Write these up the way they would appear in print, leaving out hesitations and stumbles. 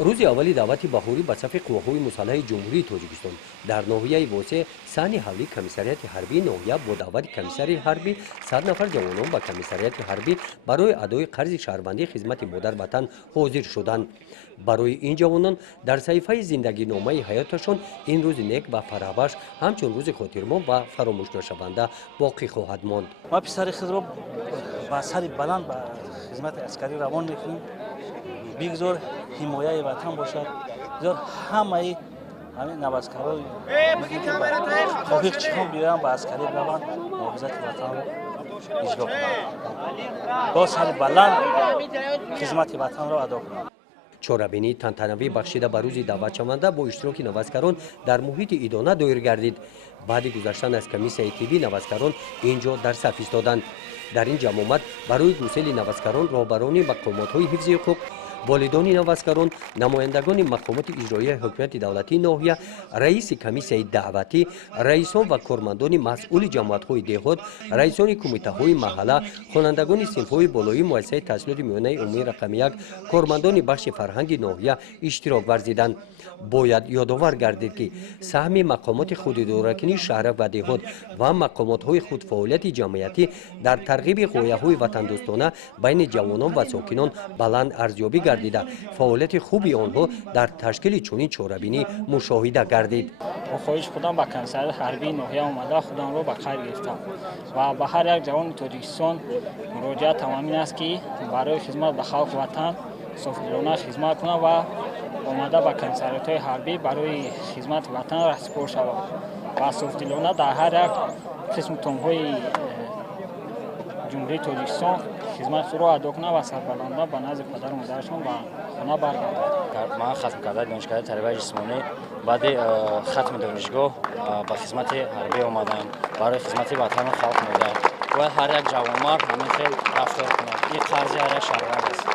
روز اولی دعوت بهاری به صف قواهای مسلح جمهوری تاجیکستان در ناحیه واسه ثانی حولی کمیسریات حربی ناحیه با دعوت کمیسری حربی 100 نفر جوانان به کمیسریات حربی برای ادای قرض شهروندی خدمت مادر وطن حاضر شدند. برای این جوانان در صحیفه زندگی نامه حیاتشان این روز نیک و فرابخش همچون روز خاطرمان و فراموش نشونده باقی خواهد ماند. ما پسر خود را با سر بلند به خدمت عسکری روان میکنیم. بگذار حمایت وطن باشد. بگذار همه نوازکارای خواهی چیکار بیارن با عسکری روان محافظت وطن را اجرا کنند. با سر بلند خدمت وطن را ادا کنند. چورابینی تنتنوی بخشیده به روز دعوت شونده با اشتراک نوازکاران در محیط ایدانه دایر گردید. بعد گذشتن از کمیسیون تیوی نوازکاران اینجا در صف ایستادند. در این جمع آمد برای گسیل نوازکاران رهبران مقامات‌های حفظ حقوق، والدان نوازکاران، نمایندگان مقامات اجرایی حکومت دولتی ناحیه، رئیس کمیسیون دعوتی، رئیسان و کارمندان مسئول جماعت‌های دهات، رئیسان کمیته‌های محله، خوانندگان صنف‌های بالایی مؤسسه تحصیلات میانه عمومی رقم 1، کارمندان بخش فرهنگ ناحیه اشتراک ورزیدند. باید یادآور گردید که سهم مقامات خودادارکنی شهر و دهات و مقامات‌های خود فعالیت جمعیتی در ترغیب غایه‌های وطن‌دوستانه بین جوانان و ساکنان بلند ارزیابی گردیده فعالیت خوبی آنها در تشکیل چنین چهاربینی مشاهده گردید. با خواهش خودم به کمیسریات حربی ناحیه آمده خودم را به خیر گرفتم و به هر یک جوان تاجیکستان مراجعه تمامی است که برای خدمت به خلق وطن صافدلانه خدمت کنه و آمده به کمیسریات حربی برای خدمت وطن رهسپار شود و صافدلانه در هر یک قسم تنهای جمهوری تاجیکستان خدمت خود را ادا کنه و سربلنده به نزد پدر و مادرشان و خانه برگردد. من ختم کرده دانشگاه تربیت جسمانی بعد ختم دانشگاه به خدمت حربی آمدم برای خدمت وطن و خلق مادر و هر یک جوان مرد همین خیلی رفتار کنه. این قرض هر یک شهروند است.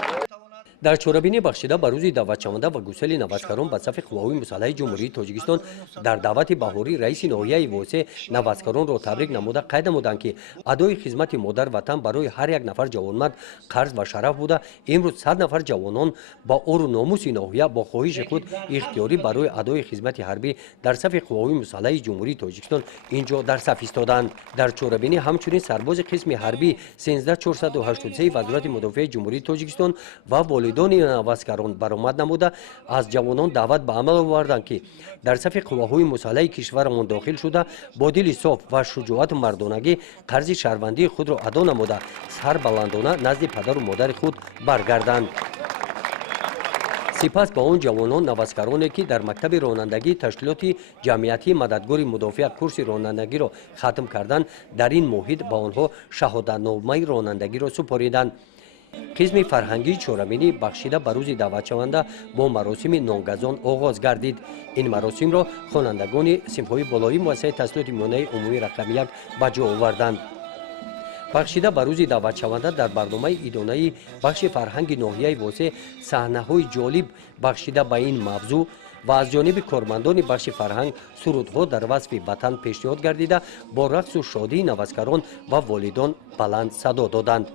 در چورابینی بخشیده به روز دعوت شونده و گسیل نوازکاران به صف قواهای مسلح جمهوری تاجیکستان در دعوت بهاری رئیس ناحیه واسه نوازکاران را تبریک نموده قید نمودند که ادای خدمت مادر وطن برای هر یک نفر جوانمرد قرض و شرف بوده. امروز 100 نفر جوانان با اور و ناموس ناحیه با خواهش خود اختیاری برای ادای خدمت حربی در صف قواهای مسلح جمهوری تاجیکستان اینجا در صف ایستادند. در چورابینی همچنین سرباز قسم حربی 13483 وزارت مدافع جمهوری تاجیکستان و والدان نوازکاران برآمد نموده از جوانان دعوت به عمل آوردند که در صف قواهای مسلح کشورمان داخل شده با دل صاف و شجاعت مردانگی قرض شهروندی خود را ادا نموده سربلندانه نزد پدر و مادر خود برگردند. سپس با آن جوانان نوازکارانی که در مکتب رانندگی تشکیلات جمعیتی مددگار مدافع کورس رانندگی را ختم کردند در این محیط با آنها شهادتنامه رانندگی را سپاریدند. قسم فرهنگی چورابینی بخشیده به روز دعوت شونده با مراسم نانگزان آغاز گردید. این مراسم را خوانندگان صنف‌های بالایی مؤسسه تحصیلات میانه عمومی رقم 1 به جا آوردند. بخشیده به روز دعوت شونده در برنامه ادانه بخش فرهنگ ناحیه واسه صحنه‌های جالب بخشیده به این موضوع و از جانب کارمندان بخش فرهنگ سرودها در وصف وطن پیشنهاد گردیده با رقص و شادی نوازکاران و والدان بلند صدا دادند.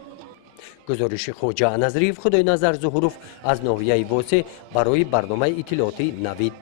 گزارش خوجا نظریف خدای نظر ظهوروف از ناحیه واسه برای برنامه اطلاعاتی نوید.